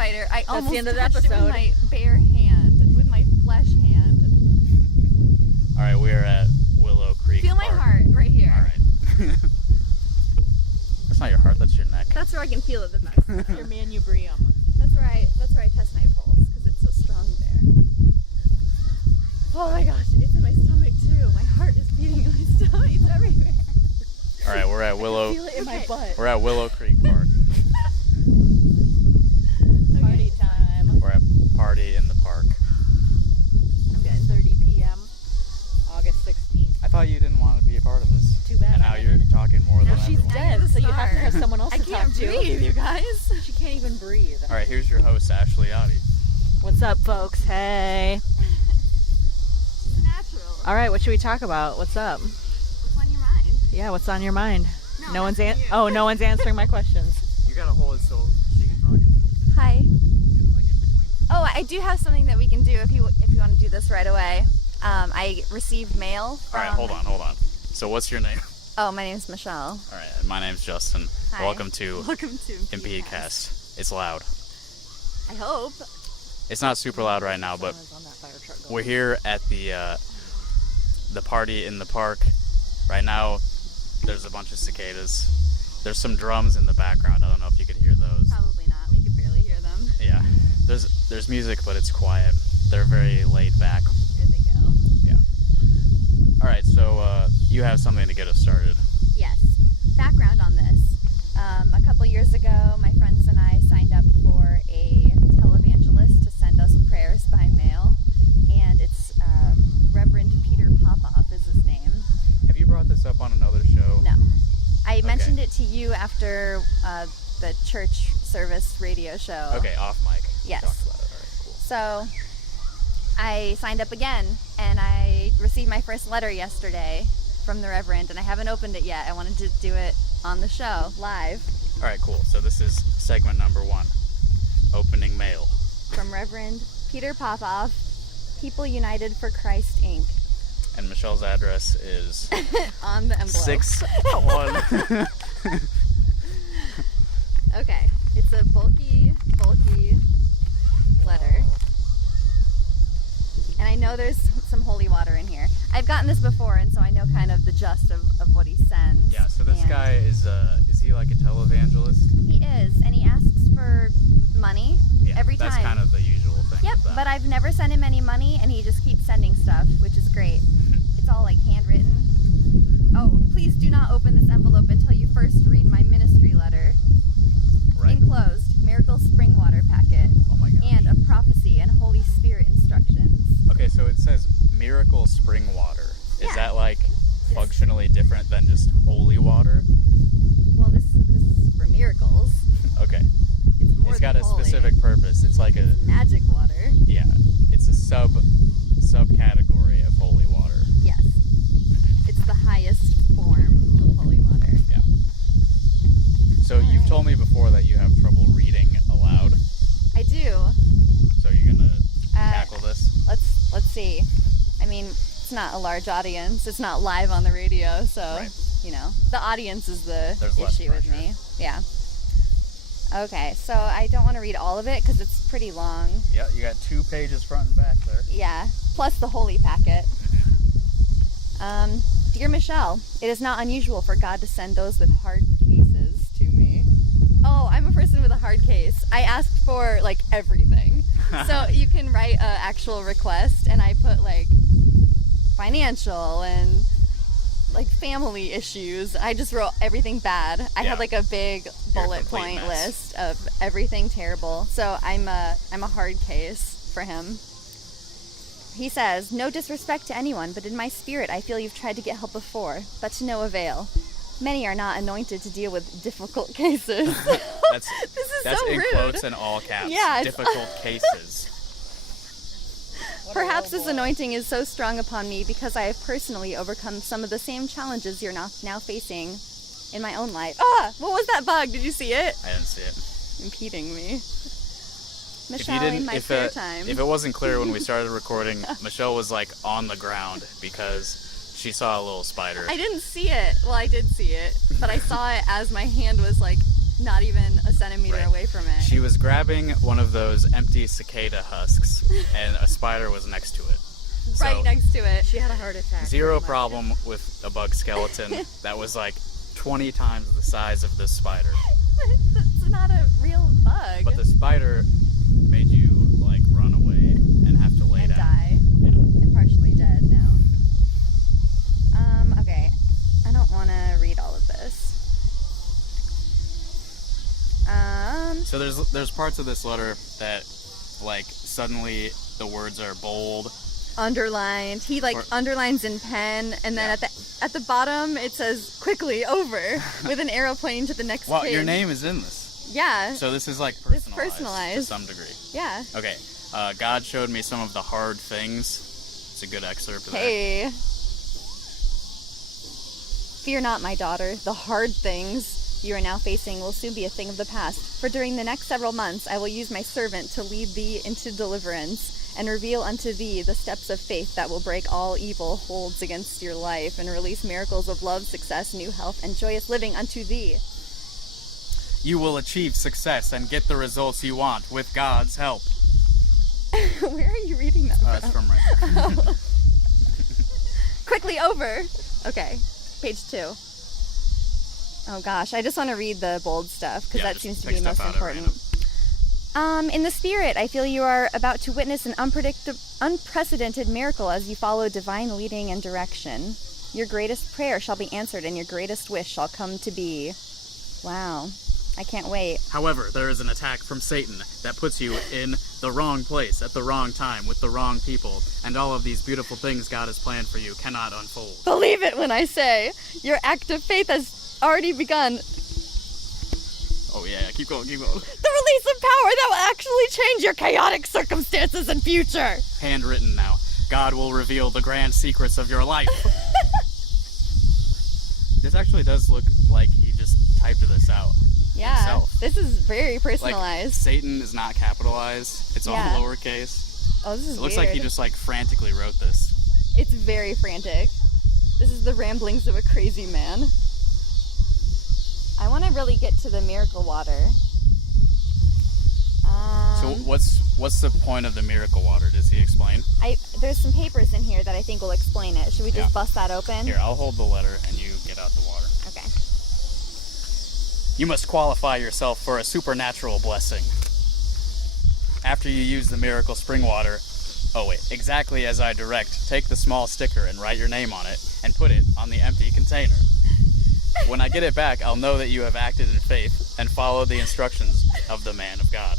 spider. I That's almost the end of the touched it episode. with my bare hand, with my flesh hand. All right, we're at Willow Creek Feel my Park. heart right here. All right. That's not your heart, that's your neck. That's where I can feel it the best. Your manubrium. That's where I test my pulse because it's so strong there. Oh my gosh, it's in my stomach too. My heart is beating in my stomach. It's everywhere. All right, we're at Willow. Feel it in my butt. We're at Willow Creek Park. Party time. We're at Party in the Park. I'm good. 30 p.m. August 16th. I thought you didn't want to be a part of this. Too bad. And now you're talking more than She's everyone. dead, so you have to have someone else I to talk can't to. breathe, you guys. She can't even breathe. All right, here's your host, Ashley Oddie. What's up, folks? Hey. She's a natural. All right, what should we talk about? What's up? What's on your mind? Yeah, what's on your mind? No one's that's you. no one's answering my questions. You gotta hold it so she can talk. Hi. Like in between. Oh, I do have something that we can do if you want to do this right away. I received mail All from... right, hold on. So what's your name? Oh, my name's Michele. All right, and my name's Justin. Hi. Welcome to Welcome to Impedecast. It's loud. I hope. It's not super loud right now, but Someone's on that fire truck going. we're here at the party in the park. Right now, there's a bunch of cicadas. There's some drums in the background. I don't know if you could hear those. Probably not. We could barely hear them. Yeah, there's music, but it's quiet. They're very laid back. There they go. Yeah. All right, so you have something to get us started. Yes. Background on this. A couple years ago, my friends and I signed up for a televangelist to send us prayers by mail, and it's Reverend Peter Popoff is his name. Have you brought this up on another show? No. I mentioned it to you after the church service radio show. Okay, off mic. Yes. Talked about it. All right, cool. So I signed up again, and I received my first letter yesterday from the Reverend, and I haven't opened it yet. I wanted to do it on the show, live, All right, cool. So this is segment number 1, opening mail. from Reverend Peter Popoff, People United for Christ, Inc. And Michelle's address is on the envelope. 6-1. Okay, it's a bulky letter. And I know there's some holy water in here. I've gotten this before, and so I know kind of the gist of what he sends. Yeah, so this And guy is he like a televangelist? He is, and he asks for money Yeah, every that's time. kind of the usual thing. Yep, with that. but I've never sent him any money, and he just keeps sending stuff, which is great. It's all like handwritten. Oh, please do not open this envelope until you first read my ministry letter. Right. Enclosed, miracle spring water packet, Oh my god. and a prophecy and Holy Spirit instructions. Okay, so it says miracle spring water. Is Yeah. that like functionally different than just holy water? Well, this is for miracles. Okay. It's more It's got than a holy. specific purpose. It's like a It's magic water. yeah. It's a subcategory of holy water. Yes. It's the highest form of holy water. Yeah. So you've told me before that you have trouble reading aloud. I do. So you're gonna tackle this? Let's see. I mean, it's not a large audience. It's not live on the radio, so Right. you know, the audience is the There's less issue with pressure. me. Yeah. Okay, so I don't want to read all of it because it's pretty long. Yeah, you got 2 pages front and back there. Yeah, plus the holy packet. Dear Michele, it is not unusual for God to send those with hard cases to me. Oh, I'm a person with a hard case. I asked for like everything. So you can write an actual request, and I put like financial and like family issues. I just wrote everything bad. I Yeah. had like a big bullet complete point mess. list of everything terrible. So I'm a hard case for him. He says, no disrespect to anyone, but in my spirit I feel you've tried to get help before, but to no avail. Many are not anointed to deal with difficult cases. That's This is that's so in rude. quotes and all caps. Yeah, it's- Difficult cases. Perhaps this anointing is so strong upon me because I have personally overcome some of the same challenges you're now facing in my own life. Ah, what was that bug? Did you see it? I didn't see it. Impeding me. If Michele, you didn't, in my spare time. if it wasn't clear when we started recording, Michele was like on the ground because she saw a little spider. I didn't see it. Well, I did see it, but I saw it as my hand was like not even a centimeter Right. away from it. She was grabbing one of those empty cicada husks, and a spider was next to it. Right So, next to it. She had a heart attack. Zero pretty much. problem with a bug skeleton that was like 20 times the size of this spider. It's not a real bug. But the spider made you like run away and have to lay and down. die. Yeah. I'm partially dead now. Okay. I don't want to read all of this. So there's parts of this letter that like suddenly the words are bold. Underlined. He like Or- underlines in pen, and then Yeah. at the bottom it says "quickly over" with an arrow pointing to the next Well, page. your name is in this. Yeah. So this is like It's personalized, personalized. to some degree. Yeah. Okay. God showed me some of the hard things. It's a good excerpt of that. Hey. Fear not, my daughter. The hard things you are now facing will soon be a thing of the past. For during the next several months, I will use my servant to lead thee into deliverance and reveal unto thee the steps of faith that will break all evil holds against your life and release miracles of love, success, new health, and joyous living unto thee. You will achieve success and get the results you want with God's help. Where are you reading that That's from right there. Quickly over. Okay, page 2. Oh gosh, I just want to read the bold stuff because Yeah, that just seems to pick be most stuff out at important. In the spirit, I feel you are about to witness an unprecedented miracle as you follow divine leading and direction. Your greatest prayer shall be answered and your greatest wish shall come to be. Wow, I can't wait. However, there is an attack from Satan that puts you in the wrong place at the wrong time with the wrong people, and all of these beautiful things God has planned for you cannot unfold. Believe it when I say your act of faith has already begun. Oh yeah, keep going, keep going. The release of power that will actually change your chaotic circumstances and future. Handwritten now. God will reveal the grand secrets of your life. This actually does look like he just typed this out. Yeah, himself. this is very Like, personalized. Satan is not capitalized. It's Yeah. all lowercase. Oh, this is It looks weird. like he just like frantically wrote this. It's very frantic. This is the ramblings of a crazy man. I want to really get to the miracle water. So what's the point of the miracle water? Does he explain? There's some papers in here that I think will explain it. Should we just Yeah. bust that open? Here, I'll hold the letter and you get out the water. Okay. You must qualify yourself for a supernatural blessing. After you use the miracle spring water, exactly as I direct, take the small sticker and write your name on it and put it on the empty container. When I get it back, I'll know that you have acted in faith and followed the instructions of the man of God.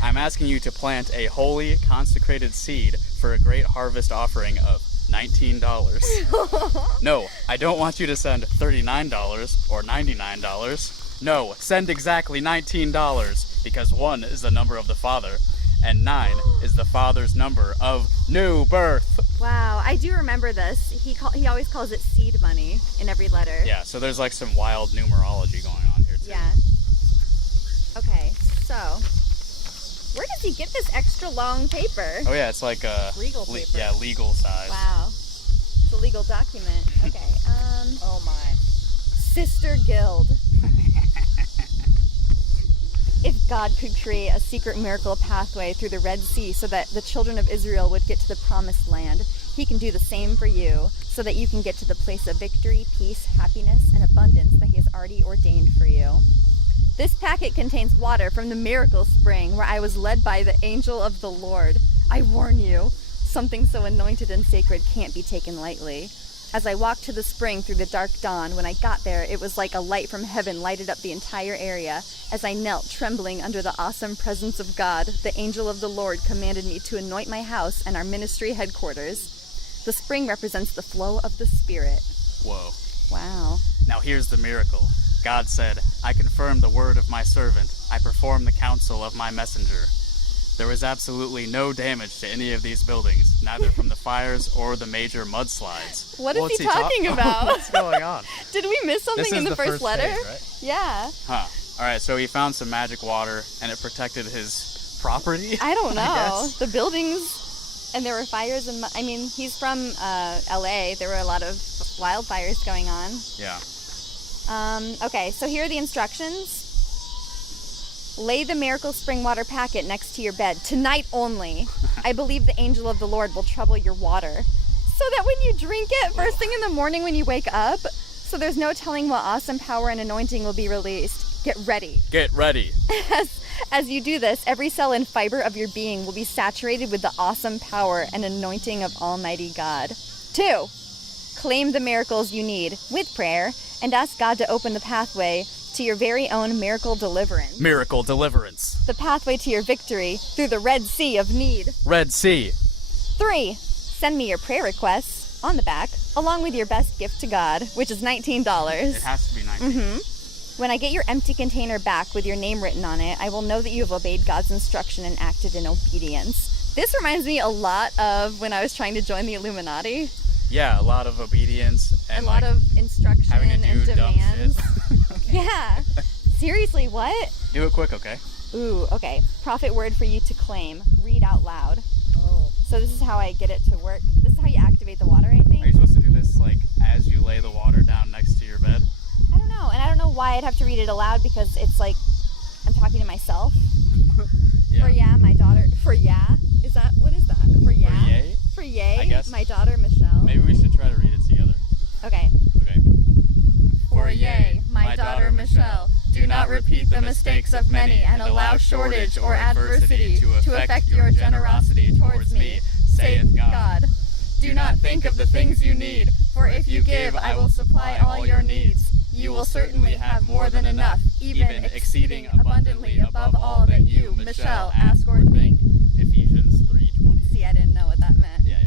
I'm asking you to plant a holy, consecrated seed for a great harvest offering of $19. No, I don't want you to send $39 or $99. No, send exactly $19, because 1 is the number of the Father, and 9 is the Father's number of new birth. Wow, I do remember this. He always calls it seed money in every letter. Yeah, so there's like some wild numerology going on here too. Yeah. Okay, so where does he get this extra long paper? Oh yeah, it's like a Legal paper. Yeah, legal size. Wow. It's a legal document. Okay. Oh my. Sister Guild. If God could create a secret miracle pathway through the Red Sea so that the children of Israel would get to the promised land, he can do the same for you so that you can get to the place of victory, peace, happiness, and abundance that he has already ordained for you. This packet contains water from the miracle spring where I was led by the angel of the Lord. I warn you, something so anointed and sacred can't be taken lightly. As I walked to the spring through the dark dawn, when I got there, it was like a light from heaven lighted up the entire area. As I knelt, trembling under the awesome presence of God, the angel of the Lord commanded me to anoint my house and our ministry headquarters. The spring represents the flow of the Spirit. Whoa. Wow. Now here's the miracle. God said, I confirm the word of my servant. I perform the counsel of my messenger. There was absolutely no damage to any of these buildings, neither from the fires or the major mudslides. What is What's he talking about? What's going on? Did we miss something This in is the first letter? page, right? Yeah. Huh. Alright, so he found some magic water and it protected his property? I don't know. guess. The buildings, and there were fires, and I mean, he's from LA. There were a lot of wildfires going on. Yeah. Okay, so here are the instructions. Lay the miracle spring water packet next to your bed, tonight only. I believe the angel of the Lord will trouble your water, so that when you drink it first thing in the morning when you wake up, so there's no telling what awesome power and anointing will be released. Get ready. Get ready. As you do this, every cell and fiber of your being will be saturated with the awesome power and anointing of Almighty God. 2. Claim the miracles you need with prayer and ask God to open the pathway to your very own miracle deliverance. Miracle deliverance. The pathway to your victory through the Red Sea of need. Red Sea. 3. Send me your prayer requests on the back, along with your best gift to God, which is $19. It has to be 19. When I get your empty container back with your name written on it, I will know that you have obeyed God's instruction and acted in obedience. This reminds me a lot of when I was trying to join the Illuminati. Yeah, a lot of obedience and a lot of instruction having to do and dumb demands. shit. Yeah. Seriously, what? Do it quick, okay? Ooh, okay. Prophet word for you to claim. Read out loud. Oh. So this is how I get it to work. This is how you activate the water, I think. Are you supposed to do this like as you lay the water down next to your bed? I don't know. And I don't know why I'd have to read it aloud because it's like I'm talking to myself. Yeah. For yeah, my daughter. For yeah? Is that, what is that? For yeah? For yay? For yay? I guess. My daughter, Michele. Maybe we should try to read it together. Okay. Okay. For yea, my daughter Michele, do not repeat the mistakes of many and allow shortage or adversity to affect your generosity towards me, saith God. Do not think of the things you need, for if you give, I will supply all your needs. You will certainly have more than enough, even exceeding abundantly above all that you, Michele, ask or think. Ephesians 3:20. See, I didn't know what that meant. Yeah.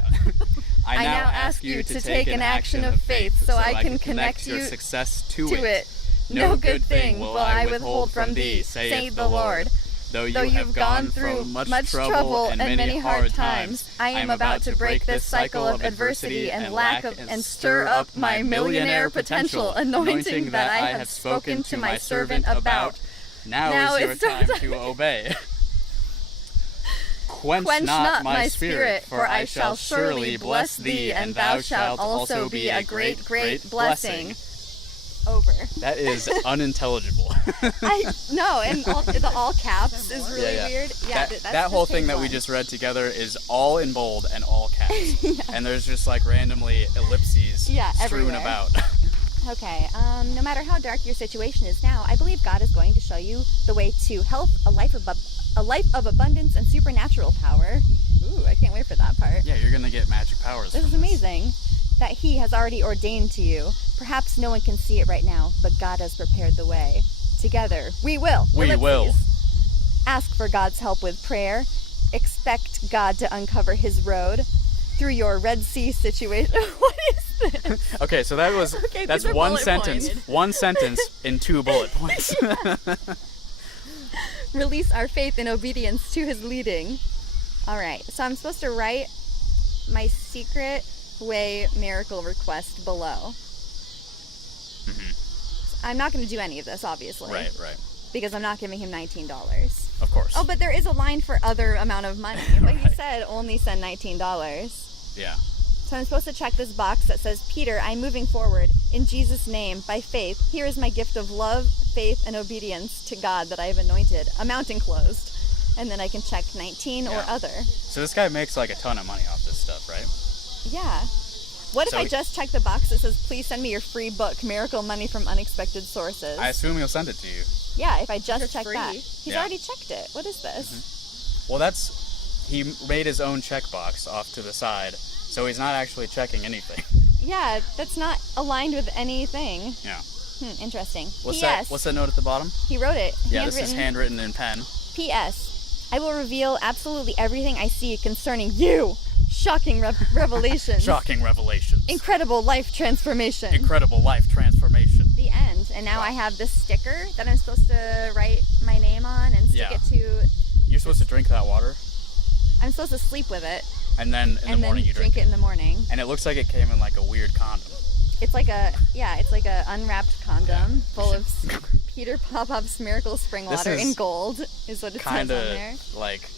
I now ask you to take an action of faith so I can connect your you success to to it. No good thing will I withhold from thee, saith the Lord. Though you've gone through much trouble and many hard times, I am about to break this cycle of adversity and lack of, and stir up my millionaire potential, anointing that I have spoken to my servant about. Now is your time to obey. Quench not my spirit, for I shall surely bless thee, and thou shalt also be a great, great blessing. Over. That is unintelligible. No, and the all caps is really weird. Yeah, that whole thing that we just read together is all in bold and all caps. Yeah. And there's just like randomly ellipses strewn everywhere. about. Okay, no matter how dark your situation is now, I believe God is going to show you the way to health, a life of abundance and supernatural power. Ooh, I can't wait for that part. Yeah, you're gonna get magic powers. This is amazing. That He has already ordained to you. Perhaps no one can see it right now, but God has prepared the way. Together, we will. We will. Ask for God's help with prayer. Expect God to uncover His road through your Red Sea situation. What is this? Okay, so that's one sentence. Pointed. One sentence in 2 bullet points. Release our faith in obedience to His leading. All right, so I'm supposed to write my secret way miracle request below. I'm not going to do any of this, obviously. Right. Because I'm not giving him $19. Of course. Oh, but there is a line for other amount of money. But he said only send $19. Yeah. So I'm supposed to check this box that says, Peter, I'm moving forward in Jesus' name by faith. Here is my gift of love, faith, and obedience to God that I have anointed. Amount enclosed. And then I can check 19 or other. So this guy makes like a ton of money off this stuff, right? Yeah. What if I just check the box that says, please send me your free book, Miracle Money from Unexpected Sources? I assume he'll send it to you. Yeah, if I just check free. that. He's already checked it. What is this? Well, he made his own checkbox off to the side, so he's not actually checking anything. Yeah, that's not aligned with anything. Yeah. Interesting. What's P.S. What's that note at the bottom? He wrote it. Yeah, this is handwritten in pen. P.S. I will reveal absolutely everything I see concerning you. Shocking revelations. Shocking revelations. Incredible life transformation. Incredible life transformation. The end. And now I have this sticker that I'm supposed to write my name on and stick it to... You're supposed to drink that water? I'm supposed to sleep with it. And then in the morning you drink it in the morning. And it looks like it came in like a weird condom. It's like a unwrapped condom full of Peter Popoff's Miracle Spring Water in gold is what it says on there. Kinda like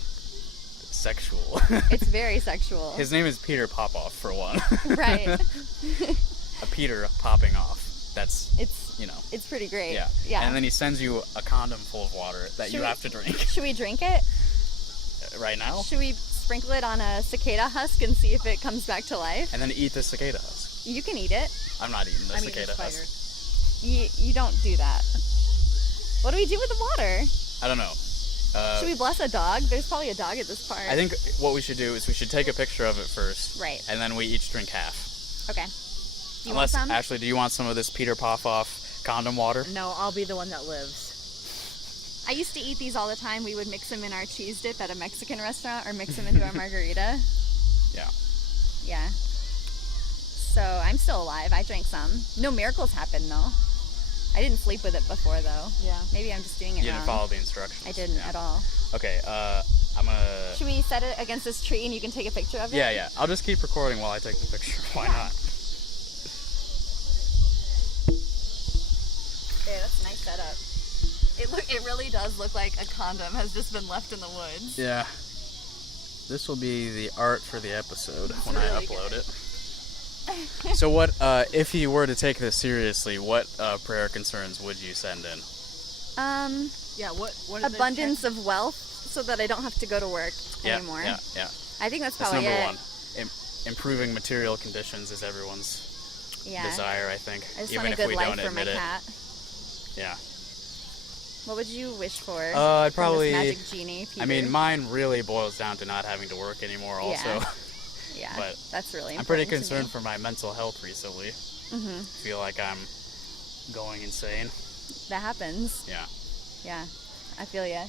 sexual. It's very sexual. His name is Peter Popoff for one. Right. A Peter popping off. that's, It's you know. It's pretty great. Yeah. Yeah. And then he sends you a condom full of water that you have to drink. Should we drink it? Right now? Should we sprinkle it on a cicada husk and see if it comes back to life? And then eat the cicada husk. You can eat it. I'm not eating the I'm eating cicada husk. spiders. You don't do that. What do we do with the water? I don't know. Should we bless a dog? There's probably a dog at this park. I think what we should do is we should take a picture of it first. Right. And then we each drink half. Okay. Do you want some? Ashley, do you want some of this Peter Popoff condom water? No, I'll be the one that lives. I used to eat these all the time. We would mix them in our cheese dip at a Mexican restaurant or mix them into our margarita. Yeah. Yeah. So I'm still alive. I drank some. No miracles happened though. I didn't sleep with it before though. Yeah. Maybe I'm just doing it You wrong. didn't follow the instructions. I didn't Yeah. at all. Okay, I'm gonna... Should we set it against this tree and you can take a picture of it? Yeah. I'll just keep recording while I take the picture. Why Yeah. not? Yeah, that's a nice setup. It really does look like a condom has just been left in the woods. Yeah. This will be the art for the episode when I really upload good. it. So what, if you were to take this seriously, what prayer concerns would you send in? Yeah, what is it? Abundance of wealth so that I don't have to go to work anymore. Yeah. I think that's That's probably number it. one. Improving material conditions is everyone's Yeah. desire, I think. I just even want a if good we life don't for my admit it. cat. Yeah. What would you wish for? I'd from probably. this magic genie, Peter? I mean, mine really boils down to not having to work anymore. Also, Yeah, but that's really important. I'm pretty to me. concerned for my mental health recently. Mhm. I feel like I'm going insane. That happens. Yeah. Yeah, I feel ya.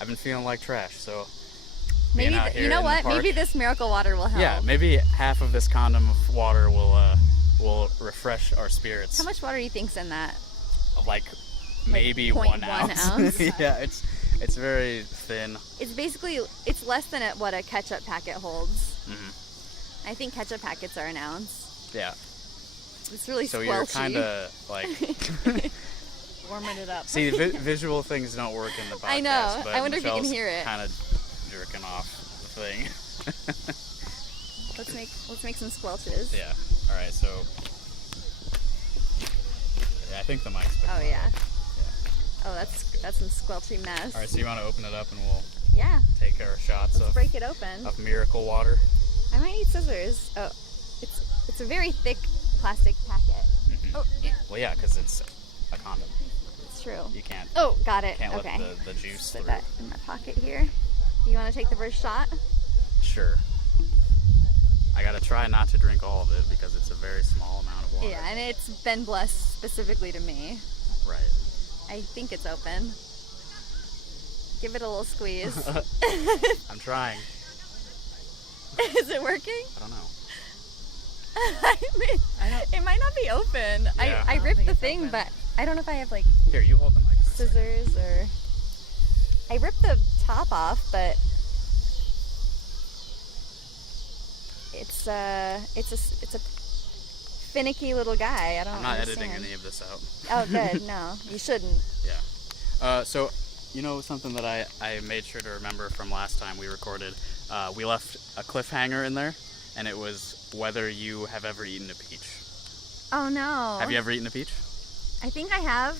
I've been feeling like trash, so Maybe being out here you know in the what? park- Maybe this miracle water will help. Yeah, maybe half of this condom of water will refresh our spirits. How much water do you think's in that? Like maybe 0.1 1 ounce. ounce? Yeah, it's very thin. It's less than what a ketchup packet holds. Hmm. I think ketchup packets are an ounce. Yeah. It's really So squelchy. you're kind of like. Warming it up. See, visual things don't work in the podcast. I know. But I wonder if you can Michelle's hear it. Kind of jerking off the thing. Let's make some squelches. Yeah. All right. So. Yeah, I think the mic's good. Oh yeah. Yeah. Oh, that's some squelchy mess. All right. So you want to open it up and we'll Yeah. take our shots Let's of break it open. miracle water. I might need scissors. Oh, it's a very thick plastic packet. Mhm. Oh, yeah, Well, yeah, because it's a condom. it's true. You can't. Oh, got it. Can't Okay. let the juice Put through. that in my pocket here. You want to take the first shot? Sure. I gotta try not to drink all of it because it's a very small amount of water. Yeah, and it's been blessed specifically to me. Right. I think it's open. Give it a little squeeze. I'm trying. Is it working? I don't know. I mean, it might not be open. Yeah. I I don't ripped think the it's thing, open. but I don't know if I have like Here, you hold the mic. scissors or. I ripped the top off, but it's a finicky little guy. I don't. I'm not understand. editing any of this out. Oh, good. No, you shouldn't. Yeah. So, you know something that I made sure to remember from last time we recorded? We left a cliffhanger in there, and it was whether you have ever eaten a peach. Oh no. Have you ever eaten a peach? I think I have.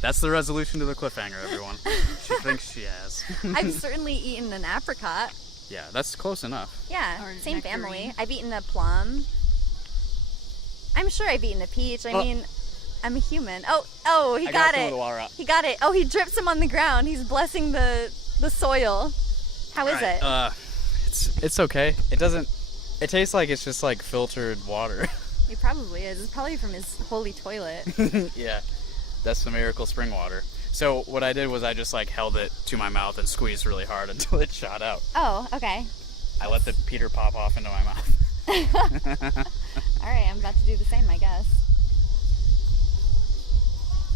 That's the resolution to the cliffhanger, everyone. She thinks she has. I've certainly eaten an apricot. Yeah, that's close enough. Yeah, Or same nectarine. family. I've eaten a plum. I'm sure I've eaten a peach. I mean, I'm a human. Oh, he I got some it. of the water out. He got it. Oh, he dripped some on the ground. He's blessing the soil. How is it? It's okay. It doesn't. It tastes like it's just like filtered water. It probably is. It's probably from his holy toilet. Yeah, that's the miracle spring water. So what I did was I just like held it to my mouth and squeezed really hard until it shot out. Oh, okay. I let the Peter pop off into my mouth. All right, I'm about to do the same, I guess.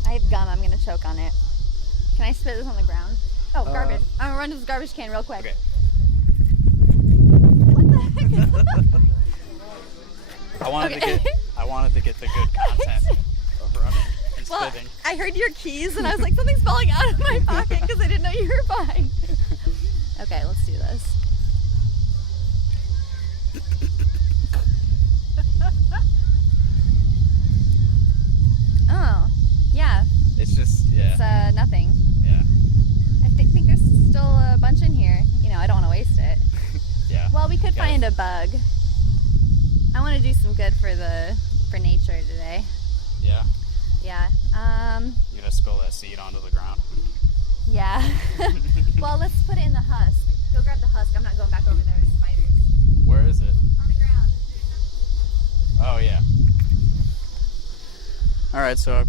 I have gum. I'm gonna choke on it. Can I spit this on the ground? Oh, garbage. I'm gonna run to this garbage can real quick. Okay. What the heck? I wanted Okay. to get the good content of running and Well, spitting. I heard your keys and I was like, something's falling out of my pocket because I didn't know you were behind. Okay, let's do this. bug. I want to do some good for nature today. Yeah. Yeah. You gonna spill that seed onto the ground? Yeah. Well, let's put it in the husk. Go grab the husk. I'm not going back over there with spiders. Where is it? On the ground. Oh yeah. All right, so I've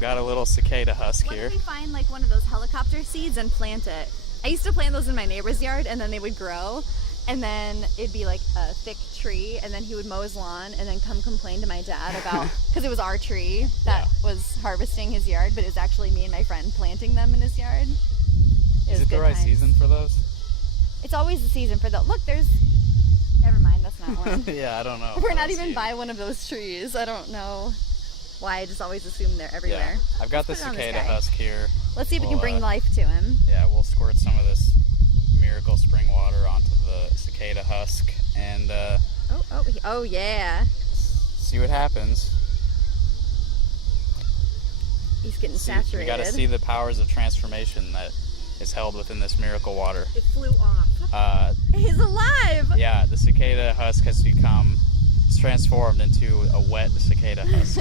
got a little cicada husk What here. if we find like one of those helicopter seeds and plant it? I used to plant those in my neighbor's yard, and then they would grow, and then it'd be like a thick tree, and then he would mow his lawn and then come complain to my dad about, because it was our tree that was harvesting his yard, but it was actually me and my friend planting them in his yard. Is it the right season for those? It's always the season for those. Look, there's, never mind, that's not one. Yeah, I don't know. We're not even by one of those trees. I don't know why, I just always assume they're everywhere. Yeah. I've got the cicada husk here. Let's see if we can bring life to him. Yeah, we'll squirt some of this miracle spring water onto the cicada husk and Oh yeah. see what happens. He's getting saturated. We gotta see the powers of transformation that is held within this miracle water. It flew off. He's alive! Yeah, the cicada husk has become transformed into a wet cicada husk.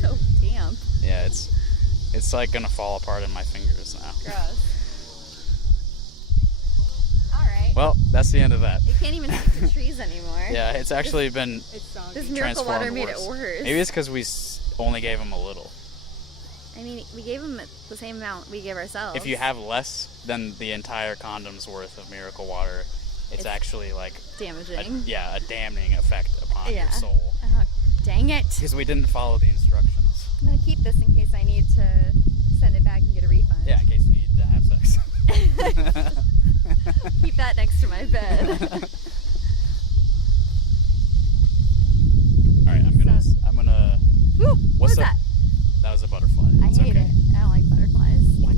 So damp. Yeah, it's like gonna fall apart in my fingers now. Gross. Alright. Well, that's the end of that. It can't even stick to trees anymore. Yeah, it's actually been This miracle water made it worse. Maybe it's because we only gave him a little. I mean, we gave him the same amount we gave ourselves. If you have less than the entire condom's worth of miracle water, it's actually like damaging. a damning effect upon your soul. Oh, dang it. Because we didn't follow the instructions. I'm going to keep this in case I need to send it back and get a refund. Yeah, in case you need to have sex. Keep that next to my bed. Alright, I'm gonna Woo, what's that? That was a butterfly. I hate it. I don't like butterflies. What?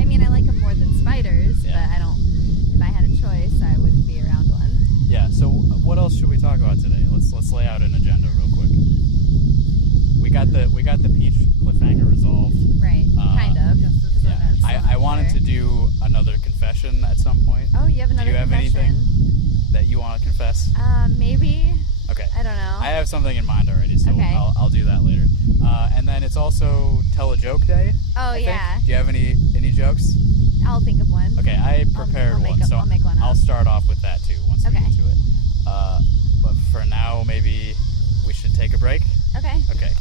I mean, I like them more than spiders, but I don't. If I had a choice, I would be around one. Yeah. So, what else should we talk about today? Let's lay out an agenda real quick. We got the peach cliffhanger resolved. Right. Kind of. Yeah. I wanted to do another confession at some point. Oh, you have another confession. Do you have anything that you want to confess? Maybe. Okay. I don't know. I have something in mind already, so I'll do that later. And then it's also Tell a Joke Day. Oh, yeah. Do you have any jokes? I'll think of one. Okay, I prepared one, so I'll make one up. I'll start off with that too once we get to it. But for now, maybe we should take a break. Okay. Okay.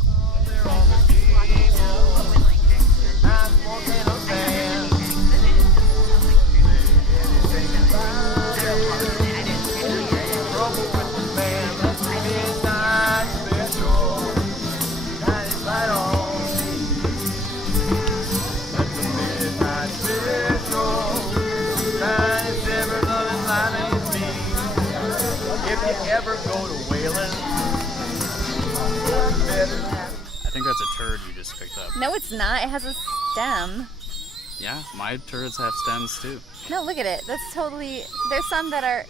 Ever go to Wayland? I think that's a turd you just picked up. No, it's not. It has a stem. Yeah, my turds have stems too. No, look at it. That's totally. There's some that are.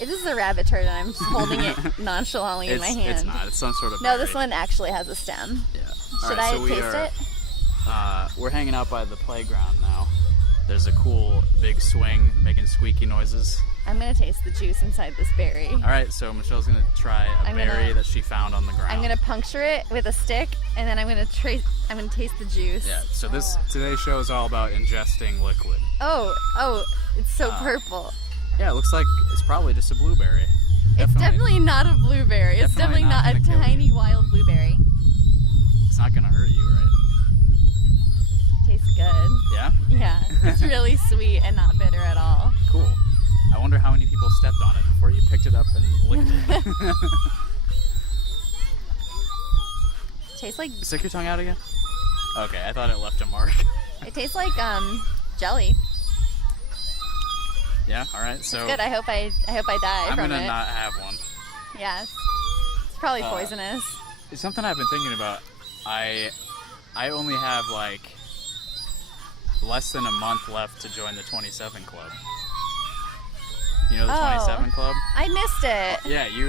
This is a rabbit turd, and I'm just holding it nonchalantly in my hand. It's not. It's some sort of. No, berry. this one actually has a stem. Yeah. Should I taste it? We're hanging out by the playground now. There's a cool big swing making squeaky noises. I'm gonna taste the juice inside this berry. All right, so Michelle's gonna try a berry that she found on the ground. I'm gonna puncture it with a stick, and then I'm gonna taste the juice. Yeah. So today's show is all about ingesting liquid. Oh, it's so purple. Yeah, it looks like it's probably just a blueberry. It's definitely not a blueberry. It's definitely not a tiny wild blueberry. It's not gonna hurt you, right? Tastes good. Yeah? Yeah. It's really sweet and not bitter at all. Cool. I wonder how many people stepped on it before you picked it up and licked it. Tastes like... Stick your tongue out again? Okay, I thought it left a mark. It tastes like jelly. Yeah, alright, so... It's good. I hope I die I'm from it. gonna not have one. Yeah. It's probably poisonous. It's something I've been thinking about. I only have like less than a month left to join the 27 Club. You know the 27 Club? I missed it. Yeah, you.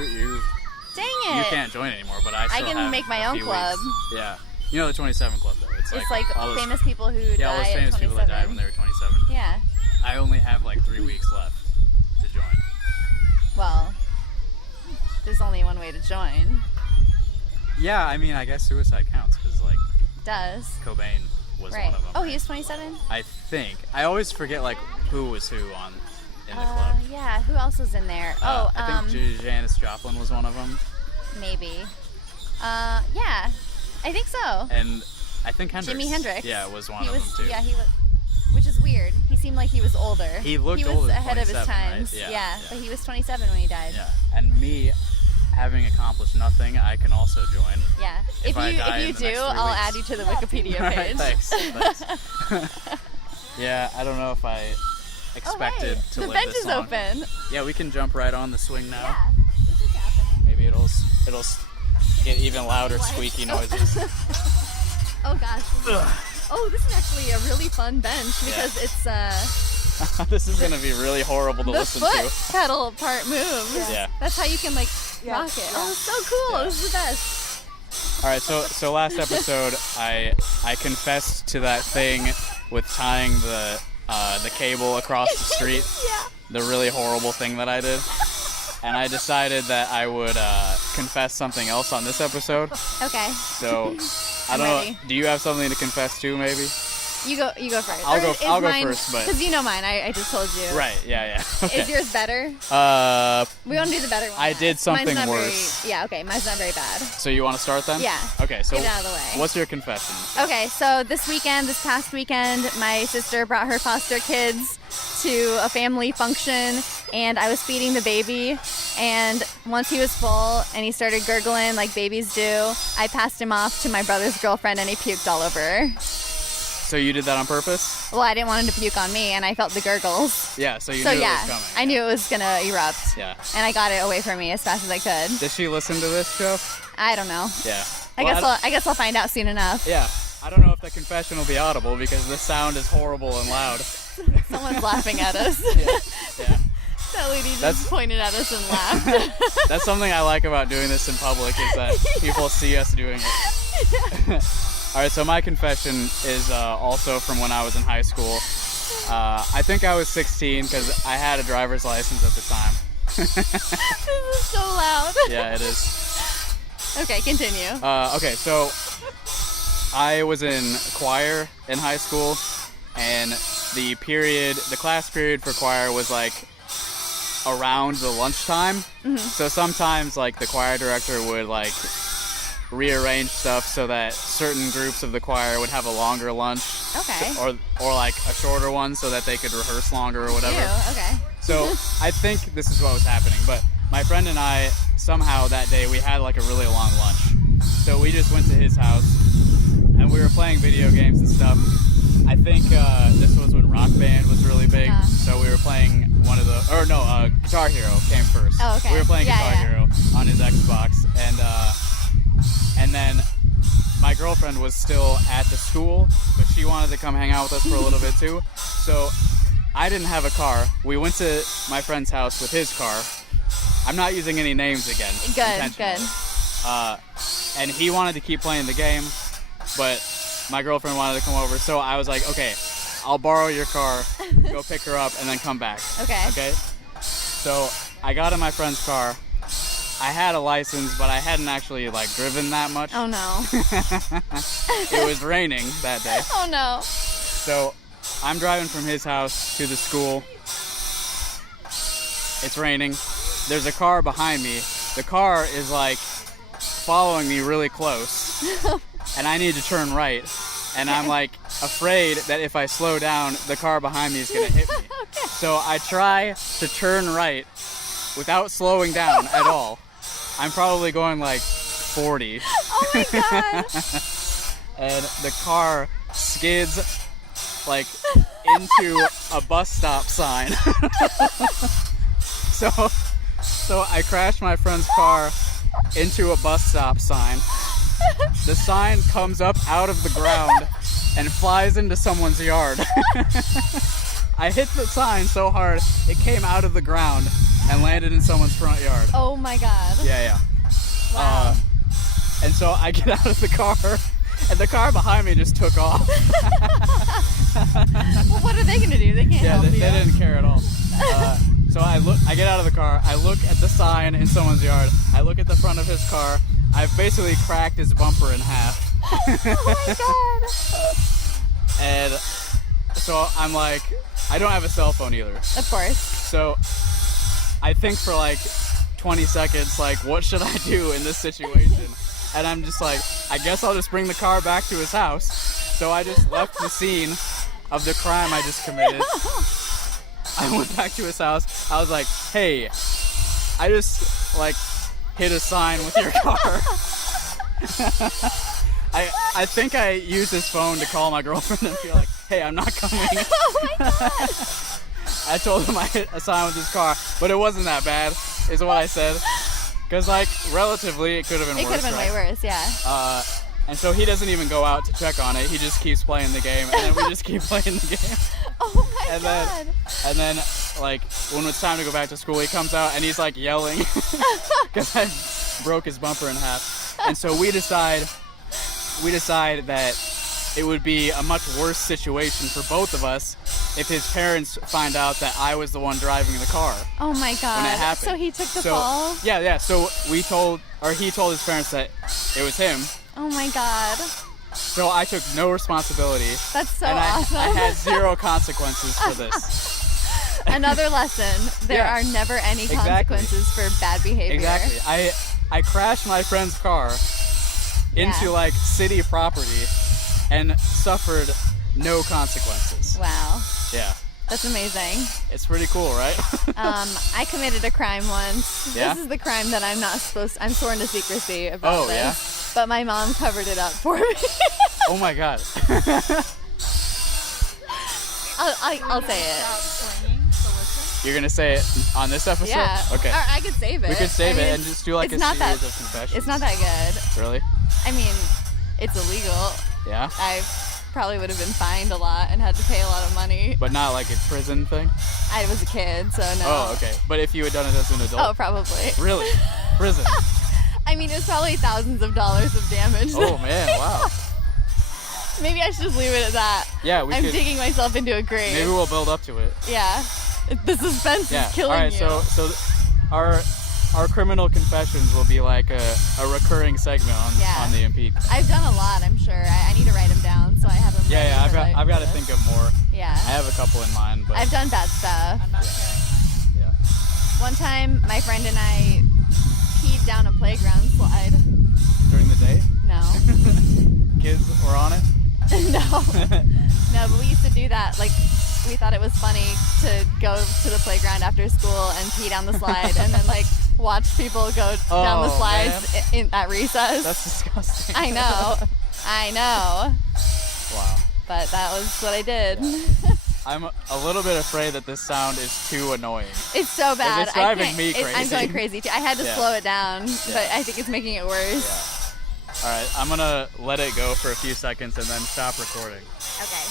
Dang it. You can't join anymore, but I still can have make my a own few club. weeks. Yeah. You know the 27 Club though. It's like all those, famous people who die all those at famous 27. people that died when they were 27. Yeah. I only have like 3 weeks left to join. Well, there's only one way to join. Yeah, I mean, I guess suicide counts because, like, Does. Cobain was Right. one of them. Oh, he was 27? I think. I always forget, like, who was who in the club. Yeah, who else was in there? I think Janis Joplin was one of them. Maybe. Yeah, I think so. And I think Hendrix. Jimi Hendrix. Yeah, was one He of was, them, too. yeah, he was, which is weird. He seemed like he was older. He looked was older than ahead of his 27, right? times. Yeah. But he was 27 when he died. Yeah, and me, having accomplished nothing, I can also join. Yeah. If I die in you the do, next 3 I'll weeks. add you to the Wikipedia All right, page. thanks. Yeah, I don't know if I expected oh, hey, to the live bench this is long. open. Yeah, we can jump right on the swing now. Yeah, this is happening. Maybe it'll get even louder, squeaky noises. Oh gosh. Oh, this is actually a really fun bench because it's This is gonna be really horrible to the listen foot to. pedal part moves. Yeah. That's how you can like rock it. Yeah. Oh, it's so cool. Yeah. This is the best. All right, so last episode, I confessed to that thing with tying the cable across the street. Yeah. The really horrible thing that I did. And I decided that I would confess something else on this episode. Okay. So, I I'm don't know. ready. Do you have something to confess to, maybe? You go first. I'll Or go- is I'll go mine, first, but- because you know mine. I just told you. Right, yeah. Okay. Is yours better? We want to do the better one. I last. did something Mine's not worse. Yeah, okay. Mine's not very bad. So you want to start then? Yeah. Okay, so Get it out of the way. what's your confession? Okay, so this past weekend, my sister brought her foster kids to a family function, and I was feeding the baby, and once he was full and he started gurgling like babies do, I passed him off to my brother's girlfriend, and he puked all over her. So you did that on purpose? Well, I didn't want him to puke on me, and I felt the gurgles. Yeah, so you So knew yeah, it was coming. I knew it was gonna erupt. Yeah. And I got it away from me as fast as I could. Did she listen to this show? I don't know. Yeah. I guess I'll find out soon enough. Yeah. I don't know if the confession will be audible because the sound is horrible and loud. Someone's laughing at us. Yeah. That lady just That's- pointed at us and laughed. That's something I like about doing this in public is that people see us doing it. All right, so my confession is also from when I was in high school. I think I was 16 because I had a driver's license at the time. This is so loud. Yeah, it is. Okay, continue. Okay, so I was in choir in high school, and the class period for choir was like around the lunchtime. Mm-hmm. So sometimes like the choir director would like rearrange stuff so that certain groups of the choir would have a longer lunch. Okay. Or like a shorter one so that they could rehearse longer or whatever. Ew, okay. So I think this is what was happening, but my friend and I somehow that day we had like a really long lunch. So we just went to his house and we were playing video games and stuff. I think this was when Rock Band was really big. Yeah. So we were playing Guitar Hero came first. Oh, okay. We were playing Yeah, Guitar yeah. Hero on his Xbox, and then my girlfriend was still at the school, but she wanted to come hang out with us for a little bit too. So I didn't have a car. We went to my friend's house with his car. I'm not using any names again. Good. intentionally. And he wanted to keep playing the game, but my girlfriend wanted to come over. So I was like, okay, I'll borrow your car, go pick her up, and then come back. Okay. Okay? So I got in my friend's car. I had a license, but I hadn't actually like driven that much. Oh no. It was raining that day. Oh no. So I'm driving from his house to the school. It's raining. There's a car behind me. The car is like following me really close. And I need to turn right. And I'm like afraid that if I slow down, the car behind me is going to hit me. Okay. So I try to turn right without slowing down at all. I'm probably going like 40. Oh my god. And the car skids like into a bus stop sign. So I crashed my friend's car into a bus stop sign. The sign comes up out of the ground and flies into someone's yard. I hit the sign so hard it came out of the ground and landed in someone's front yard. Oh my god. Yeah. Wow. And so I get out of the car, and the car behind me just took off. Well, what are they gonna do? They can't Yeah, help they you. didn't care at all. So I get out of the car, I look at the sign in someone's yard, I look at the front of his car, I've basically cracked his bumper in half. Oh my god. And so I'm like, I don't have a cell phone either. Of course. So I think for like 20 seconds, like, what should I do in this situation? And I'm just like, I guess I'll just bring the car back to his house. So I just left the scene of the crime I just committed. I went back to his house. I was like, hey, I just like hit a sign with your car. I think I used his phone to call my girlfriend and be like, hey, I'm not coming. Oh my god. I told him I hit a sign with his car, but it wasn't that bad, is what I said. Because, like, relatively, it could have been worse. It could have been way worse, yeah. And so he doesn't even go out to check on it. He just keeps playing the game, and then we just keep playing the game. Oh my god. And then, like, when it's time to go back to school, he comes out and he's, like, yelling because I broke his bumper in half. And so we decide that it would be a much worse situation for both of us if his parents find out that I was the one driving the car. Oh my god. When it happened. So he took the fall? Yeah. So he told his parents that it was him. Oh my god. So I took no responsibility. That's so and awesome. I had zero consequences for this. Another lesson. There are never any consequences for bad behavior. Exactly. I crashed my friend's car into like city property and suffered no consequences. Wow. Yeah. That's amazing. It's pretty cool, right? I committed a crime once. Yeah? This is the crime that I'm sworn to secrecy about this. Yeah? But my mom covered it up for me. Oh my god. I'll say it. You're gonna say it on this episode? Yeah. Okay. Or I could save it. We could save I mean, it and just do like a it's not series that- of confessions. It's not that good. Really? I mean, it's illegal. Yeah? I probably would have been fined a lot and had to pay a lot of money. But not like a prison thing? I was a kid, so no. Oh, okay. But if you had done it as an adult? Oh, probably. Really? Prison? I mean, it's probably thousands of dollars of damage. Oh man, wow. Maybe I should just leave it at that. Yeah, I'm digging myself into a grave. Maybe we'll build up to it. Yeah. The suspense is killing All right, you. so our criminal confessions will be like a recurring segment on the Impede. I've done a lot, I'm sure. I need to write them down so I have them. Yeah, ready I've got to for think this. of more. Yeah. I have a couple in mind, but I've done bad stuff. I'm not kidding. yeah. One time, my friend and I peed down a playground slide. During the day, No. kids were on it. No, but we used to do that. Like, we thought it was funny to go to the playground after school and pee down the slide, and then like watch people go down the slides at recess. That's disgusting. I know. Wow. But that was what I did. I'm a little bit afraid that this sound is too annoying. It's so bad. It's driving I can't, me crazy. I'm going crazy too. I had to slow it down, but I think it's making it worse. Yeah. All right, I'm gonna let it go for a few seconds and then stop recording. Okay.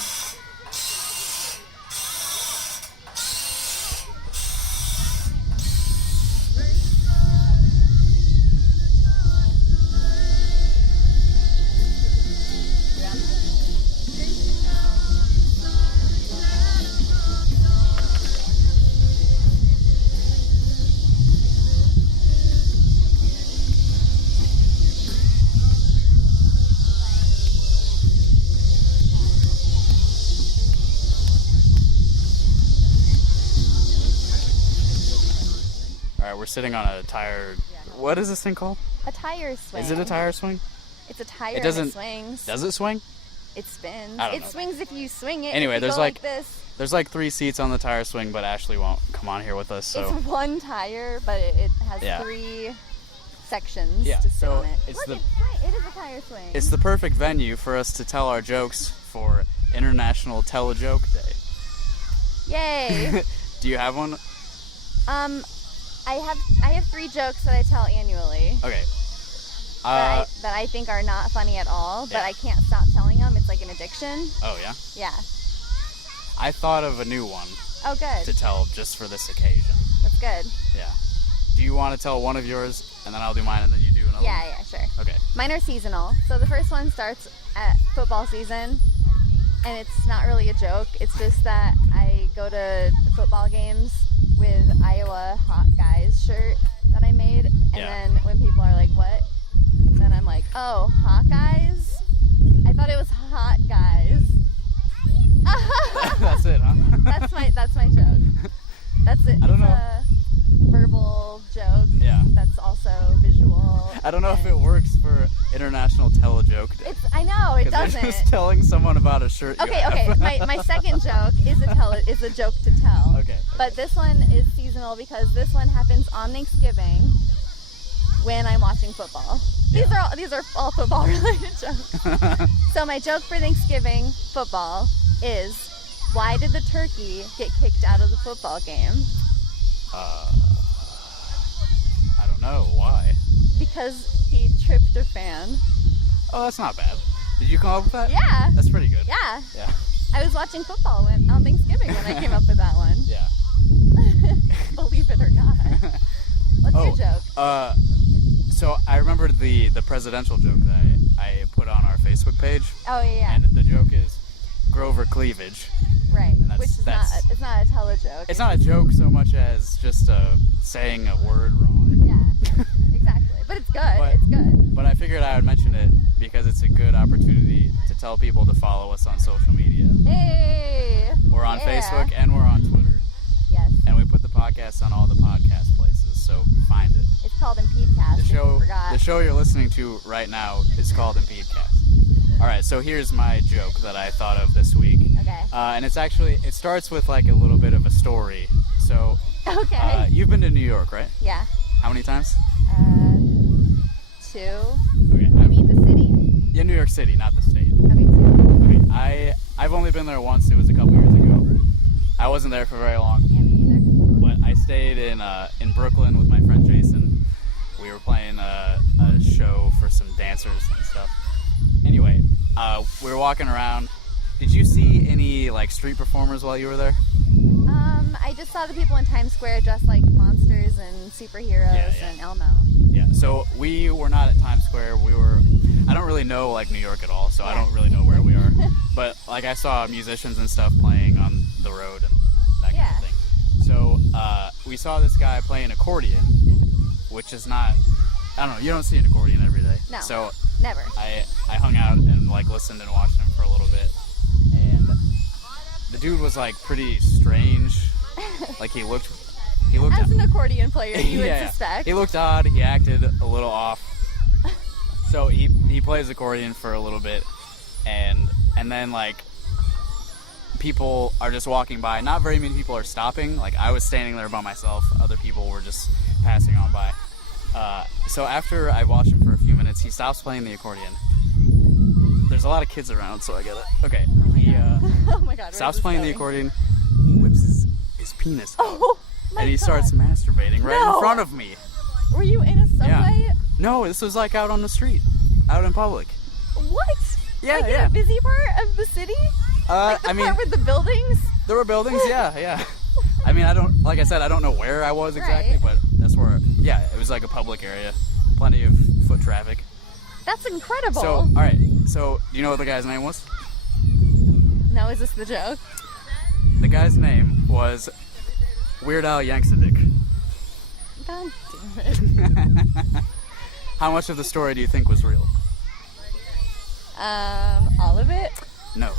All right, we're sitting on a tire. What is this thing called? A tire swing. Is it a tire swing? It's a tire. It doesn't- And it swings. Does it swing? It spins. I don't It know. swings if you swing it. Anyway, if you there's go like- this. There's like 3 seats on the tire swing, but Ashley won't come on here with us, so. It's one tire, but it has Yeah. 3 sections Yeah, to sit so on it. it's Look, the- it is a tire swing. It's the perfect venue for us to tell our jokes for International Tell a Joke Day. Yay! Do you have one? I have 3 jokes that I tell annually Okay. that I think are not funny at all, but yeah. I can't stop telling them. It's like an addiction. Oh, yeah? Yeah. I thought of a new one Oh, good. to tell just for this occasion. That's good. Yeah. Do you want to tell one of yours, and then I'll do mine, and then you do another Yeah, one? yeah, sure. Okay. Mine are seasonal. So the first one starts at football season, and it's not really a joke. It's just that I go to football games with Iowa Hot Guys shirt that I made. And then when people are like, what? Then I'm like, oh, Hot Guys? I thought it was Hot Guys. That's it, huh? That's my joke. That's it. I don't it's know. A verbal joke. Yeah. That's also visual. I don't know if it works for International Tele-Joke Day. I know it 'Cause they're doesn't. just telling someone about a shirt you Okay. have. My second joke is a joke to tell. Okay. But this one is seasonal because this one happens on Thanksgiving when I'm watching football. Yeah. These are all football related jokes. So my joke for Thanksgiving football is, why did the turkey get kicked out of the football game? I don't know. Why? Because he tripped a fan. Oh, that's not bad. Did you come up with that? Yeah. That's pretty good. Yeah. Yeah. I was watching football on Thanksgiving when I came up with that one. Yeah. Believe it or not. What's your joke? So I remembered the presidential joke that I put on our Facebook page. Oh yeah. And the joke is Grover cleavage. Right. And Which is it's not a tele-joke. It's not a joke so much as just saying a word wrong. Yeah. Exactly. But it's good. It's good. But I figured I would mention it because it's a good opportunity to tell people to follow us on social media. Hey. We're on Facebook and we're on Twitter. Yes. And we put the podcast on all the podcast places, so find it. It's called Impedecast. The show you're listening to right now is called Impedecast. All right, so here's my joke that I thought of this week. Okay. And it starts with like a little bit of a story. So, Okay. You've been to New York, right? Yeah. How many times? 2. Okay. I mean the city? Yeah, New York City, not the state. Okay, 2. Okay. I've only been there once. It was a couple years ago. I wasn't there for very long. Yeah, me neither. But I stayed in Brooklyn with my friend Jason. We were playing a show for some dancers and stuff. Anyway, we were walking around. Did you see any like street performers while you were there? I just saw the people in Times Square dressed like monsters and superheroes and Elmo. Yeah, so we were not at Times Square. I don't really know like New York at all, so I don't really know where we are. But like I saw musicians and stuff playing on the road and that kind of thing. So we saw this guy playing accordion, which is not, I don't know, you don't see an accordion every day. No, so never. I hung out and like listened and watched him for a little bit. And the dude was like pretty strange. Like he looked As an accordion player, you would yeah, suspect. he looked odd. He acted a little off. So he plays accordion for a little bit, and then like people are just walking by. Not very many people are stopping. Like I was standing there by myself. Other people were just passing on by. So after I watched him for a few minutes, he stops playing the accordion. There's a lot of kids around, so I get it. Okay. Oh my god. Stops playing the accordion. He whips his penis out, Oh my and he god. starts masturbating right No. in front of me. Were you in a subway? No, this was like out on the street, out in public. What? Yeah, like yeah. in a busy part of the city? Like the I mean, part with the buildings? there were buildings. Yeah. I mean, like I said, I don't know where I was exactly, Right. but that's where. Yeah, it was like a public area, plenty of foot traffic. That's incredible. So, all right. So, do you know what the guy's name was? No, is this the joke? The guy's name was Weird Al Yankovic. God damn it. How much of the story do you think was real? All of it? No.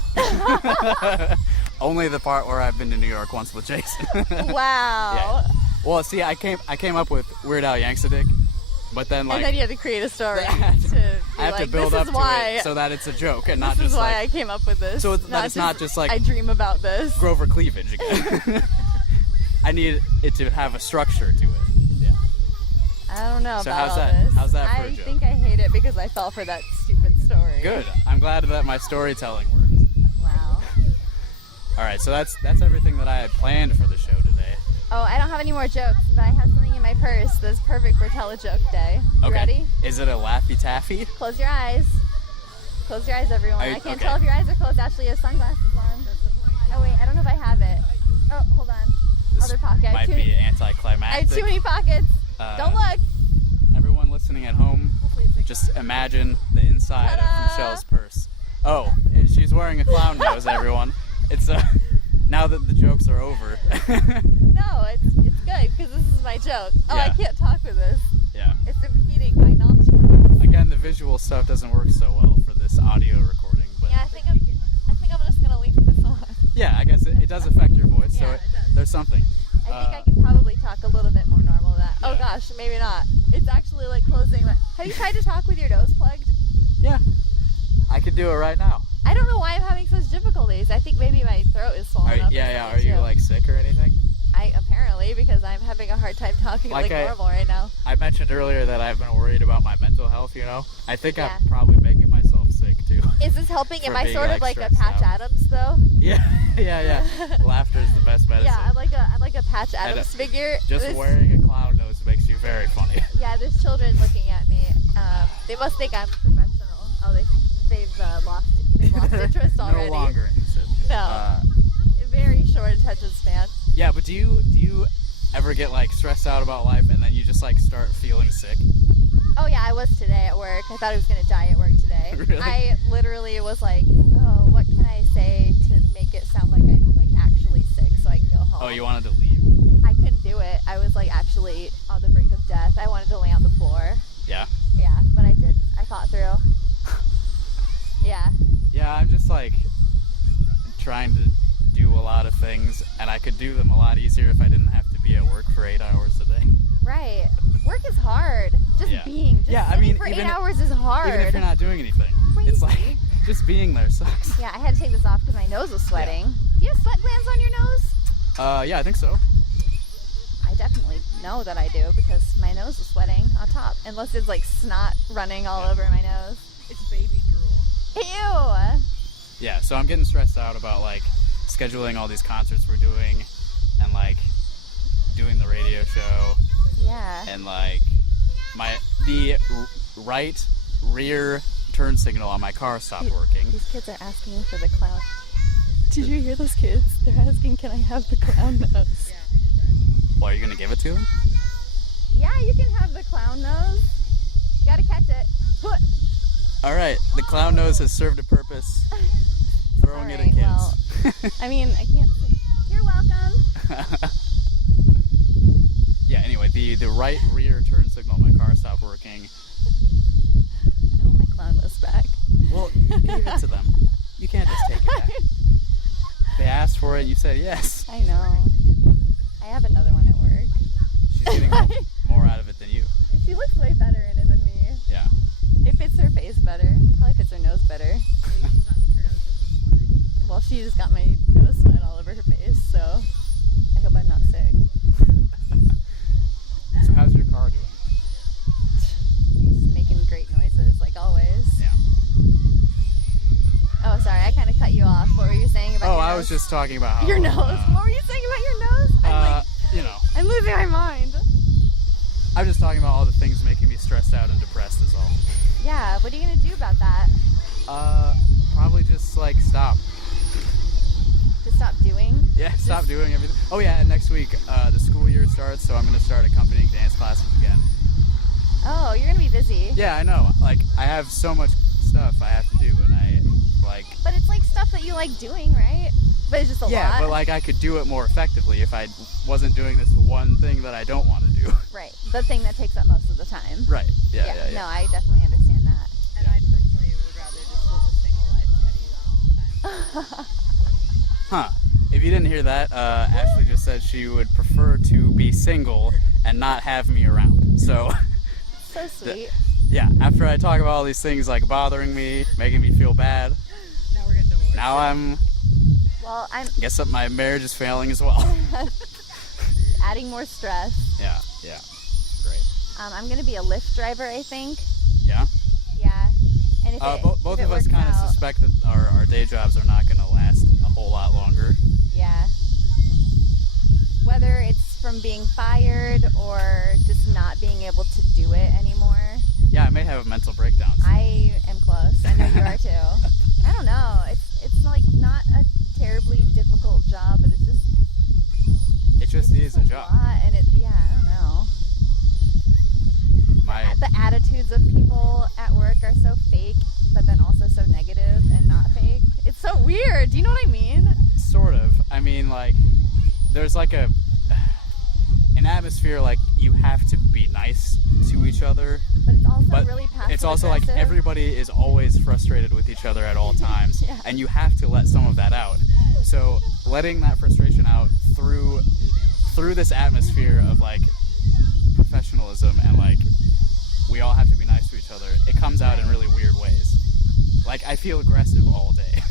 Only the part where I've been to New York once with Jason. Wow. Yeah. Well, see, I came up with Weird Al Yankovic, but then like And then you had to create a story I have to to build this up is why, to it so that it's a joke and not this just is why like I came up with this. so that it's not just like I dream about this. Grover cleavage again. I need it to have a structure to it. Yeah. I don't know So about how's all that? this. How's that for a I joke? think I hate it because I fell for that stupid story. Good. I'm glad that my storytelling works. Wow. All right, so that's everything that I had planned for the show today. Oh, I don't have any more jokes, but I have something in my purse that's perfect for Tele-Joke Day. You Okay. ready? Is it a Laffy Taffy? Close your eyes. Close your eyes, everyone. I can't tell if your eyes are closed. Ashley has sunglasses on. Oh wait, I don't know if I have it. Oh, hold on. This Other pocket. might be I anticlimactic. have too many pockets. Don't look. Everyone listening at home, just imagine the inside Ta-da! of Michelle's purse. Oh, she's wearing a clown nose, everyone. It's now that the jokes are over. No, it's good, because this is my joke. Oh, Yeah. I can't talk with this. Yeah. It's impeding my nostrils. Again, the visual stuff doesn't work so well for this audio recording, but Yeah, I think I'm just gonna leave this on. yeah, I guess it does affect your voice, so Yeah, it does. there's something. I think I could probably talk a little bit more normal than that. Oh Yeah. gosh, maybe not. It's actually like closing. Have you tried to talk with your nose plugged? Yeah, I could do it right now. I don't know why I'm having such difficulties. I think maybe my throat is swollen up. Are you like sick or anything? I apparently, because I'm having a hard time talking like normal right now. I mentioned earlier that I've been worried about my mental health, you know? I think Yeah. I'm probably making myself sick too. Is this helping? Am For I being, sort of like, like a stressed Patch out. Adams though? Yeah. Laughter is the best medicine. Yeah, I'm like a Patch Adams figure. Just wearing a clown nose makes you very funny. Yeah, there's children looking at me. They must think I'm a professional. Oh, they've lost interest already. No longer interested. No. Very short attention span. Yeah, but do you ever get like stressed out about life and then you just like start feeling sick? Oh yeah, I was today at work. I thought I was gonna die at work today. Really? I literally was like, oh, what can I say to make it sound like I'm like actually sick so I can go home? Oh, you wanted to leave? I couldn't do it. I was like actually on the brink of death. I wanted to lay on the floor. Yeah. Yeah, but I didn't. I fought through. Yeah. Yeah, I'm just like trying to do a lot of things, and I could do them a lot easier if I didn't have to be at work for 8 hours a day. Right. Work is hard. Just Yeah. being. Just Yeah, I sitting mean, for 8 even- hours is hard. Even if you're not doing anything. It's Crazy. like, just being there sucks. Yeah, I had to take this off because my nose was sweating. Do you have sweat glands on your nose? Yeah, I think so. I definitely know that I do because my nose is sweating on top. Unless it's like snot running all over my nose. It's baby drool. Ew! Yeah, so I'm getting stressed out about like scheduling all these concerts we're doing and like doing the radio show Yeah. and like the right rear turn signal on my car stopped working. These kids are asking for the clown. Did you hear those kids? They're asking, can I have the clown nose? Yeah, I heard Well, are you gonna give it to them? Yeah, you can have the clown nose. You gotta catch it. All right, the clown nose has served a purpose. Throwing it at Alright, kids. I mean, I can't say. You're welcome. Yeah, anyway, the right rear turn signal on my car stopped working. I want my clown nose back. Well, you gave it to them. You can't just take it back. They asked for it, you said yes. I know. I have another one at work. She's getting more out of it than you. She looks way better in it than me. Yeah. It fits her face better. Probably fits her nose better. her nose isn't sweating. Well, she just got my nose sweat all over her face, so I hope I'm not sick. So how's your car doing? Just making great noises, like always. Yeah. Oh, sorry, I kind of cut you off. What were you saying about Oh, your nose? I was just talking about how... Your nose? What were you saying about your nose? you know, I'm losing my mind. I'm just talking about all the things making me stressed out and depressed is all. Yeah, what are you going to do about that? Probably just like stop. To stop doing? Yeah, stop doing everything. Oh yeah, and next week the school year starts, so I'm going to start accompanying dance classes again. Oh, you're going to be busy. Yeah, I know. Like, I have so much stuff I have to do, and I, like... But it's like stuff that you like doing, right? But it's just a lot. Yeah, but like I could do it more effectively if I wasn't doing this one thing that I don't want to do. Right. The thing that takes up most of the time. Right. Yeah. No, I definitely understand that. And I personally would rather just live a single life and have you on all the time. Huh. If you didn't hear that, Ashley just said she would prefer to be single and not have me around. So, So sweet. yeah, after I talk about all these things like bothering me, making me feel bad, Now we're getting divorced. now Well, I'm guess that my marriage is failing as well. adding more stress. Yeah. Great. I'm going to be a Lyft driver, I think. Yeah? Yeah. And if Both if it of us works kind of out- suspect that our day jobs are not going to last a whole lot longer. Yeah. Whether it's from being fired or just not being able to do it anymore. Yeah, I may have a mental breakdown. I am close. I know you are too. I don't know. It's like not a terribly difficult job, but it's just It just is a job. lot, and I don't know. The attitudes of people at work are so fake, but then also so negative and not fake. It's so weird. Do you know what I mean? Sort of. I mean, like, there's like an an atmosphere like you have to be nice to each other. But it's also But really passive it's also like aggressive. everybody is always frustrated with each other at all times, Yeah. and you have to let some of that out. So letting that frustration out through this atmosphere of like professionalism and like we all have to be nice to each other, it comes out in really weird ways. Like I feel aggressive all day.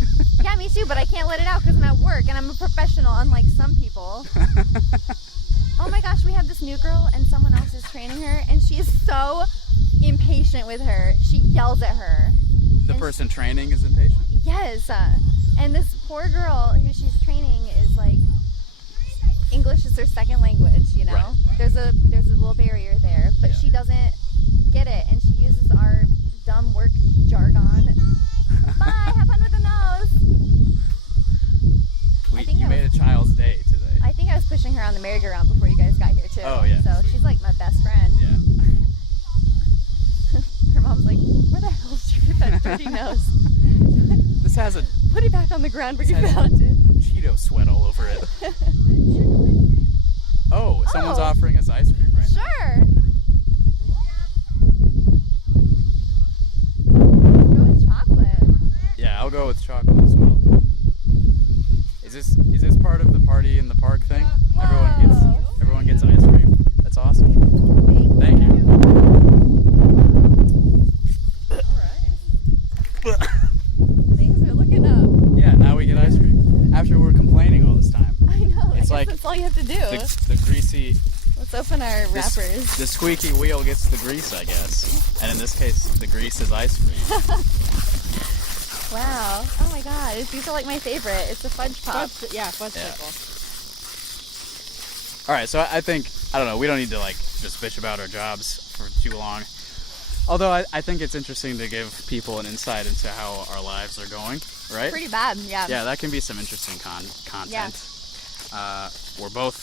Yeah, me too, but I can't let it out because I'm at work and I'm a professional, unlike some people. Oh my gosh, we have this new girl and someone else is training her, and she is so impatient with her. She yells at her. The person training is impatient. Yes, and this poor girl who she's training is like, English is her second language, you know? Right. There's a little barrier there, but Yeah. she doesn't get it, and she uses our dumb work jargon. Bye, have fun with the nose. I think You I made a child's day today. I think I was pushing her on the merry-go-round before you guys got here too. Oh, yeah, So sweet. she's like my best friend. Yeah. Her mom's like, where the hell did you get that dirty nose? This has a Put it back on the ground where you This has- found it. Cheeto sweat all over it. Oh, someone's Oh. offering us ice cream right now. Sure. Go with chocolate. Yeah, I'll go with chocolate as well. Is this part of the party in the park thing? Everyone gets ice cream. That's awesome. Thank you. Things are looking up. Yeah, now we get ice cream. After we're complaining all this time. I know. It's I like guess that's all you have to do. The greasy Let's open our wrappers. the squeaky wheel gets the grease, I guess. And in this case, the grease is ice cream. Wow. Oh my god. These are like my favorite. It's a fudge pop. Fudge Yeah. circle. All right, so I think, I don't know, we don't need to like just bitch about our jobs for too long. Although I think it's interesting to give people an insight into how our lives are going, right? Pretty bad. Yeah. Yeah, that can be some interesting content. We're both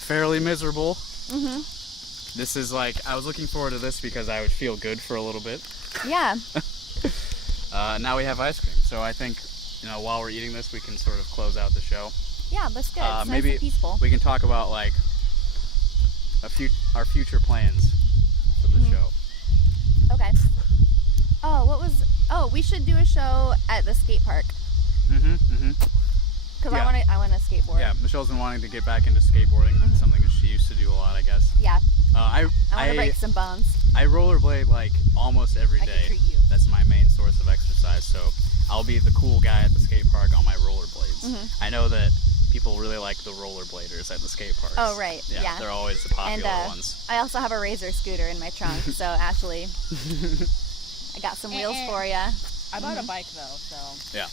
fairly miserable. Mhm. This is like, I was looking forward to this because I would feel good for a little bit. Yeah. Now we have ice cream, so I think, while we're eating this, we can sort of close out the show. Yeah, that's good. It's Maybe nice and peaceful. we can talk about like our future plans for the show. Okay. We should do a show at the skate park. Because Yeah. I want to skateboard. Yeah, Michelle's been wanting to get back into skateboarding, something that she used to do a lot, I guess. Yeah. I I want to break some bones. I rollerblade like almost every I day. can treat you. That's my main source of exercise, so I'll be the cool guy at the skate park on my rollerblades. I know that people really like the rollerbladers at the skate parks. Oh, right. Yeah. They're always the popular And ones. I also have a Razor scooter in my trunk. So Ashley, I got some wheels for you. I bought a bike though, so. Yeah.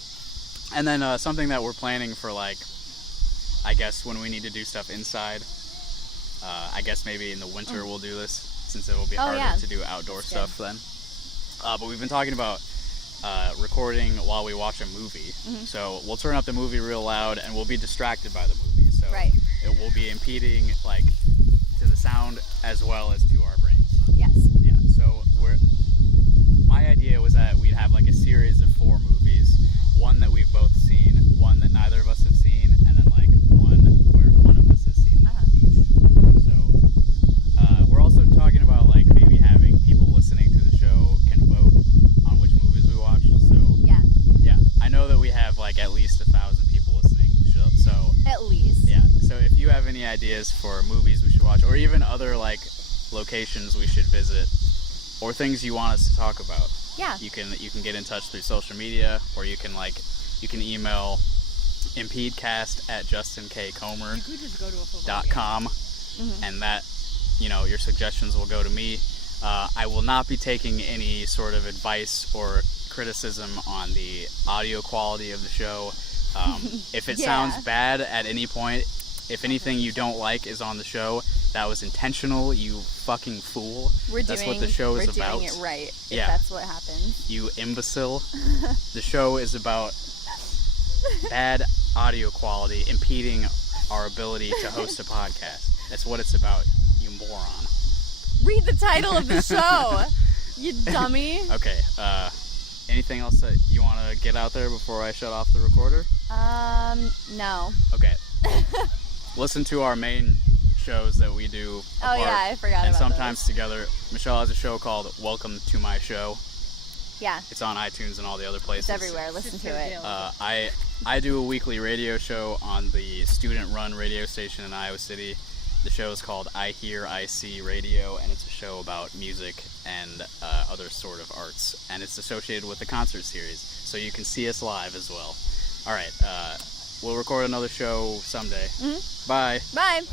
And then something that we're planning for, like, I guess when we need to do stuff inside. I guess maybe in the winter we'll do this, since it will be harder to do outdoor stuff then. But we've been talking about recording while we watch a movie. So we'll turn up the movie real loud and we'll be distracted by the movie. So Right. it will be impeding like to the sound as well as to our brains. Yes. Yeah. So my idea was that we'd have like a series of 4 movies, one that we've both seen, one that neither of us have seen, and then like one where one of us has seen them each. So we're also talking about like maybe having people listening to the show can vote on which movies we watch. So yeah, I know that we have like at least 1,000 people listening. So At least. yeah, so if you have any ideas for movies we should watch, or even other like locations we should visit, or things you want us to talk about, Yeah. you can get in touch through social media, or you can email impedecast@justinkcomer.com, You could just go to a football game. and that your suggestions will go to me. I will not be taking any sort of advice or criticism on the audio quality of the show. If it sounds bad at any point, if anything you don't like is on the show, that was intentional, you fucking fool. That's what the show is about. We're doing it right, if Yeah. that's what happens. You imbecile. The show is about bad audio quality impeding our ability to host a podcast. That's what it's about, you moron. Read the title of the show, you dummy. Okay, anything else that you want to get out there before I shut off the recorder? No. Okay. Listen to our main shows that we do Oh apart, yeah, I forgot and about sometimes those. together. Michelle has a show called Welcome to My Show. Yeah, It's on iTunes and all the other places. it's everywhere. Listen to it. I do a weekly radio show on the student-run radio station in Iowa City. The show is called I Hear, I See Radio, and it's a show about music and other sort of arts. And it's associated with the concert series, so you can see us live as well. All right, we'll record another show someday. Mm-hmm. Bye. Bye.